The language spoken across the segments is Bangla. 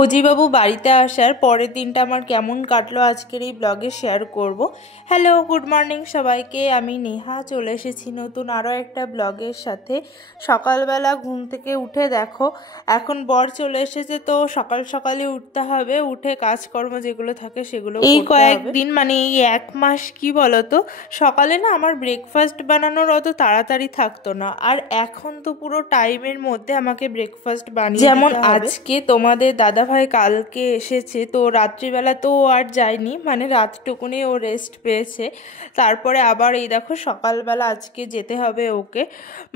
ফৌজিবাবু বাড়িতে আসার পরের দিনটা আমার কেমন কাটলো আজকের এই ব্লগে শেয়ার করব। হ্যালো, গুড মর্নিং সবাইকে। আমি নেহা চলে এসেছি নতুন আরও একটা ব্লগের সাথে। সকালবেলা ঘুম থেকে উঠে দেখো এখন বর চলে এসেছে, তো সকাল সকালে উঠতে হবে, উঠে কাজকর্ম যেগুলো থাকে সেগুলো এই কয়েকদিন মানে এই এক মাস কি বলতো, সকালে না আমার ব্রেকফাস্ট বানানোর অত তাড়াতাড়ি থাকতো না, আর এখন তো পুরো টাইমের মধ্যে আমাকে ব্রেকফাস্ট বানিয়ে যেমন আজকে তোমাদের দাদাভাই কালকে এসেছে, তো রাত্রিবেলা তো ও আর যায়নি, মানে রাতটুকুনি ও রেস্ট পেয়েছে। তারপরে আবার এই দেখো সকালবেলা আজকে যেতে হবে ওকে,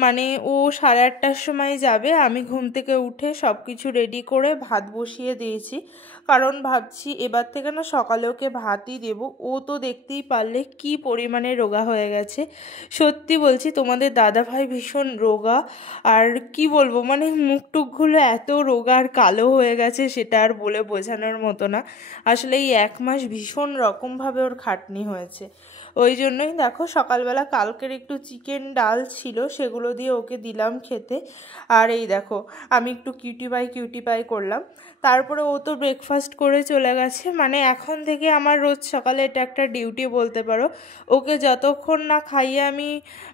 মানে ও 8:30টার সময় যাবে। আমি ঘুম থেকে উঠে সব কিছু রেডি করে ভাত বসিয়ে দিয়েছি, কারণ ভাবছি এবার থেকে না সকালে ওকে ভাতই দেব। ও তো দেখতেই পারলে কি পরিমাণে রোগা হয়ে গেছে। সত্যি বলছি তোমাদের দাদাভাই ভীষণ রোগা, আর কি বলবো মানে মুখ টুকগুলো এত রোগা আর কালো হয়ে গেছে সেটা আর বলে বোঝানোর মতো না। আসলে এই এক মাস ভীষণ রকমভাবে ওর খাটনি হয়েছে। ওই জন্যই দেখো সকালবেলা কালকের একটু চিকেন ডাল ছিল, সেগুলো দিয়ে ওকে দিলাম খেতে। আর এই দেখো আমি একটু কিউটি পাই করলাম। তারপরে ও তো ব্রেকফাস্ট করে চলে গেছে। মানে এখন থেকে আমার রোজ সকালে এটা একটা ডিউটি বলতে পারো। ওকে যতক্ষণ না খাইয়ে আমি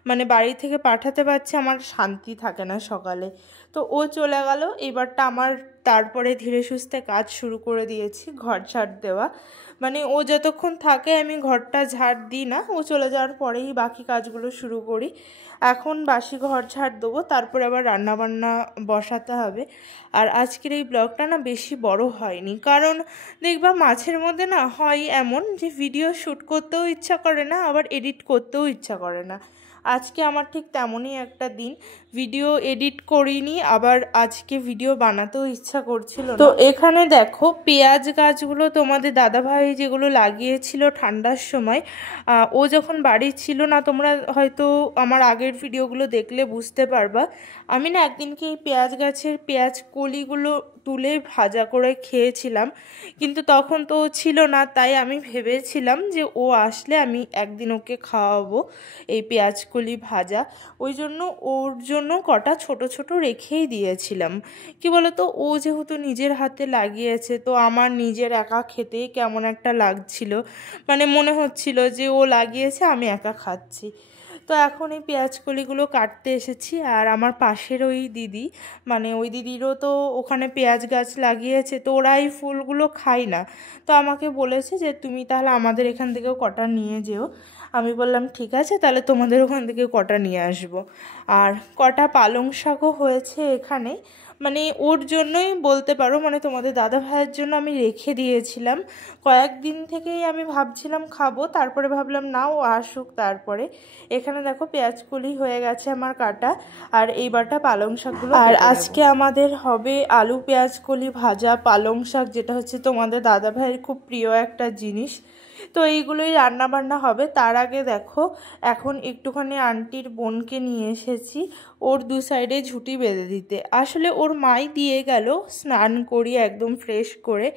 মানে বাড়ি থেকে পাঠাতে পারছি আমার শান্তি থাকে না সকালে। তো ও চলে গেল, এবারটা আমার তারপরে ধীরে সুস্থে কাজ শুরু করে দিয়েছি, ঘর ঝাড় দেওয়া। মানে ও যতক্ষণ থাকে আমি ঘরটা ঝাড় দিই না, ও চলে যাওয়ার পরেই বাকি কাজগুলো শুরু করি। এখন বাসি ঘর ঝাড় দেবো, তারপরে আবার রান্নাবান্না বসাতে হবে। আর আজকের এই ব্লগটা না বেশি বড় হয়নি, কারণ দেখবা মাঝের মধ্যে না হয় এমন যে ভিডিও শ্যুট করতেও ইচ্ছা করে না, আবার এডিট করতেও ইচ্ছা করে না। আজকে আমার ঠিক তেমনই একটা দিন, ভিডিও এডিট করিনি, আবার আজকে ভিডিও বানাতেও ইচ্ছা করছিল না। তো এখানে দেখো পেঁয়াজ গাছগুলো তোমাদের দাদাভাই যেগুলো লাগিয়েছিল ঠান্ডার সময়, ও যখন বাড়ি ছিল না, তোমরা হয়তো আমার আগের ভিডিওগুলো দেখলে বুঝতে পারবা। আমি না একদিনকে এই পেঁয়াজ গাছের পেঁয়াজ কলিগুলো তুলে ভাজা করে খেয়েছিলাম, কিন্তু তখন তো ও ছিল না, তাই আমি ভেবেছিলাম যে ও আসলে আমি একদিন ওকে খাওয়াবো এই পেঁয়াজ কলি ভাজা। ওই জন্য ওর জন্য কটা ছোট ছোট রেখেই দিয়েছিলাম। কি বলতো, ও যেহেতু নিজের হাতে লাগিয়েছে, তো আমার নিজের একা খেতেই কেমন একটা লাগছিল, মানে মনে হচ্ছিল যে ও লাগিয়েছে আমি একা খাচ্ছি। তো এখন এই পেঁয়াজকলিগুলো কাটতে এসেছি। আর আমার পাশের ওই দিদি, মানে ওই দিদিরও তো ওখানে পেঁয়াজ গাছ লাগিয়েছে, তো ওরা এই ফুলগুলো খায় না, তো আমাকে বলেছে যে তুমি তাহলে আমাদের এখান থেকেও কটা নিয়ে যেও। আমি বললাম ঠিক আছে, তাহলে তোমাদের ওখান থেকে কটা নিয়ে আসবো। আর কটা পালং শাকও হয়েছে এখানে, মানে ওর জন্যই বলতে পারো, মানে তোমাদের দাদা ভাইয়ের জন্য আমি রেখে দিয়েছিলাম। কয়েকদিন থেকেই আমি ভাবছিলাম খাবো, তারপরে ভাবলাম না ও আসুক তারপরে। এখানে দেখো পেঁয়াজকলি হয়ে গেছে আমার কাটা, আর এইবারটা পালং শাকগুলো। আর আজকে আমাদের হবে আলু পেঁয়াজকলি ভাজা পালং শাক, যেটা হচ্ছে তোমাদের দাদা ভাইয়ের খুব প্রিয় একটা জিনিস। তো এইগুলোই রান্না বান্না হবে। তার আগে দেখো এখন একটুখানি আন্টির বোনকে নিয়ে এসেছি ওর দু সাইডে ঝুঁটি বেঁধে দিতে। আসলে ওর মাই দিয়ে গেল স্নান করিয়ে একদম ফ্রেশ করে,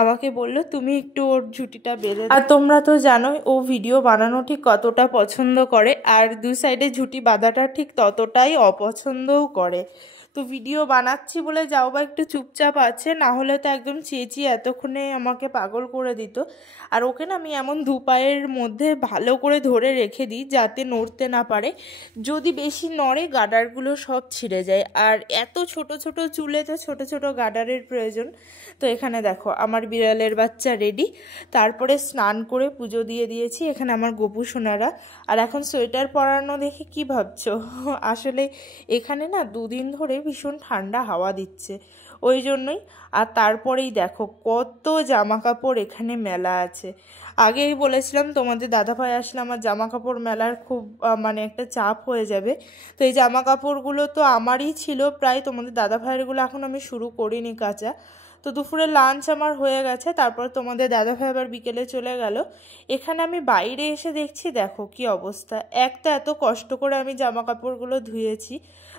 আমাকে বলল তুমি একটু ওর ঝুঁটিটা বেঁধে। আর তোমরা তো জানোই ও ভিডিও বানানো ঠিক কতটা পছন্দ করে, আর দু সাইডে ঝুঁটি বাঁধাটা ঠিক ততটাই অপছন্দও করে। তো ভিডিও বানাচ্ছি বলে যাও বা একটু চুপচাপ আছে, না হলে তো একদম চেঁচিয়ে এতক্ষণে আমাকে পাগল করে দিত। আর ওকে না আমি এমন দু পায়ের মধ্যে ভালো করে ধরে রেখে দিই যাতে নড়তে না পারে, যদি বেশি নড়ে গাডারগুলো সব ছিঁড়ে যায়। আর এত ছোট ছোট চুলেতে ছোট ছোট গাডারের প্রয়োজন। তো এখানে দেখো আমার বিড়ালের বাচ্চা রেডি, তারপরে স্নান করে পুজো দিয়ে দিয়েছি। এখানে আমার গপু সোনারা। আর এখন সোয়েটার পরানো দেখে কি ভাবছো, আসলে এখানে না দুদিন ধরে ভীষণ ঠান্ডা হাওয়া দিচ্ছে, ওই জন্যই। আর তারপরেই দেখো কত জামা কাপড় এখানে মেলা আছে। আগেই বলেছিলাম তোমাদের দাদাভাই আসলে আমার জামা কাপড় মেলার খুব মানে একটা চাপ হয়ে যাবে। তো এই জামা কাপড়গুলো তো আমারই ছিল প্রায়, তোমাদের দাদাভাইয়েরগুলো এখন আমি শুরু করিনি কাচা। তো দুপুরে লাঞ্চ আমার হয়ে গেছে, তারপর তোমাদের দাদাভাই আবার বিকেলে চলে গেল। এখানে আমি বাইরে এসে দেখছি দেখো কি অবস্থা। একটা এত কষ্ট করে আমি জামা কাপড়গুলো ধুয়েছি,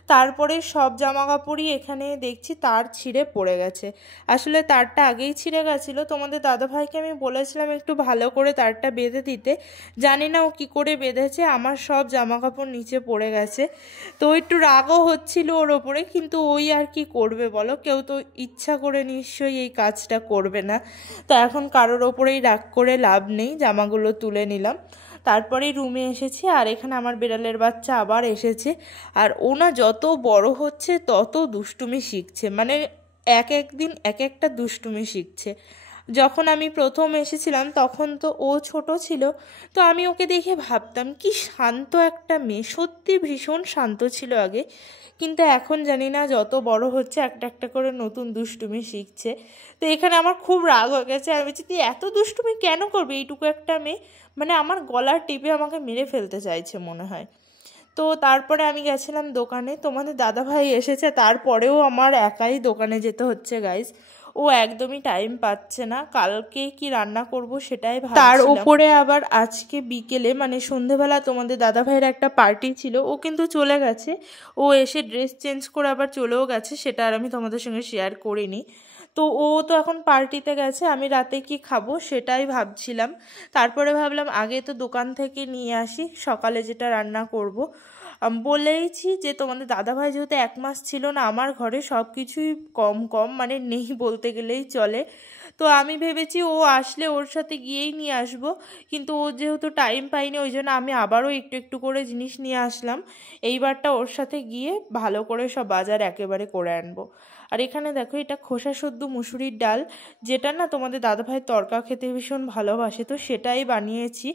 তারপরে সব জামা কাপড়ই এখানে দেখছি তার ছিঁড়ে পড়ে গেছে। আসলে তারটা আগেই ছিঁড়ে গেছিলো, তোমাদের দাদাভাইকে আমি বলেছিলাম একটু ভালো করে তারটা বেঁধে দিতে, জানি না ও কী করে বেঁধেছে, আমার সব জামা কাপড় নিচে পড়ে গেছে। তো একটু রাগও হচ্ছিল ওর ওপরে, কিন্তু ওই আর কি করবে বলো, কেউ তো ইচ্ছা করে নিশ্চয়ই এই কাজটা করবে না। তো এখন কারোর ওপরেই রাগ করে লাভ নেই, জামাগুলো তুলে নিলাম। তারপরেই রুমে এসেছি, আর এখানে আমার বিড়ালের বাচ্চা আবার এসেছে। আর ও না যত বড় হচ্ছে তত দুষ্টুমি শিখছে, মানে এক এক দিন এক একটা দুষ্টুমি শিখছে। যখন আমি প্রথম এসেছিলাম তখন তো ও ছোট ছিল, তো আমি ওকে দেখে ভাবতাম কি শান্ত একটা মেয়ে, সত্যি ভীষণ শান্ত ছিল আগে। কিন্তু এখন জানি না যত বড় হচ্ছে একটা একটা করে নতুন দুষ্টুমি শিখছে। তো এখানে আমার খুব রাগ হয়ে গেছে, আমি বলছি তুই এত দুষ্টুমি কেন করবি এইটুকু একটা মেয়ে, মানে আমার গলার টিপে আমাকে মেরে ফেলতে চাইছে মনে হয়। তো তারপরে আমি গেছিলাম দোকানে, তোমাদের দাদাভাই এসেছে, তারপরেও আমার একাই দোকানে যেতে হচ্ছে গাইজ। ও একদমই টাইম পাচ্ছে না, কালকে কি রান্না করব সেটাই ভাবছিলাম। তার উপরে আবার আজকে বিকেলে মানে সন্ধেবেলা তোমাদের দাদাভাইয়ের একটা পার্টি ছিল, ও কিন্তু চলে গেছে। ও এসে ড্রেস চেঞ্জ করে আবার চলেও গেছে, সেটা আর আমি তোমাদের সঙ্গে শেয়ার করিনি। তো ও তো এখন পার্টিতে গেছে, আমি রাতে কি খাবো সেটাই ভাবছিলাম। তারপরে ভাবলাম আগে তো দোকান থেকে নিয়ে আসি, সকালে যেটা রান্না করব। বলেইছি যে তোমাদের দাদাভাই যেহেতু 1 মাস ছিল না আমার ঘরে, সব কিছুই কম কম মানে নেই বলতে গেলেই চলে। তো আমি ভেবেছি ও আসলে ওর সাথে গিয়েই নিয়ে আসবো, কিন্তু ও যেহেতু টাইম পাইনি ওই জন্য আমি আবারও একটু একটু করে জিনিস নিয়ে আসলাম। এইবারটা ওর সাথে গিয়ে ভালো করে সব বাজার একেবারে করে আনবো। আর এখানে দেখো এটা খোসা সদ্য মুসুরির ডাল, যেটা না তোমাদের দাদাভাই তরকা খেতে ভীষণ ভালোবাসে, তো সেটাই বানিয়েছি।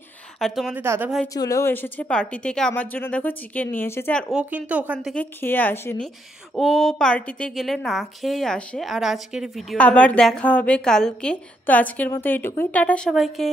আর তোমাদের দাদাভাই চলেও এসেছে পার্টি থেকে, আমার জন্য দেখো চিকেন নিয়ে এসেছে। আর ও কিন্তু ওখান থেকে খেয়ে আসেনি, ও পার্টিতে গেলে না খেয়েই আসে। আর আজকের ভিডিও আবার দেখা হবে কালকে। তো আজকের মতো এইটুকুই, টাটা সবাইকে।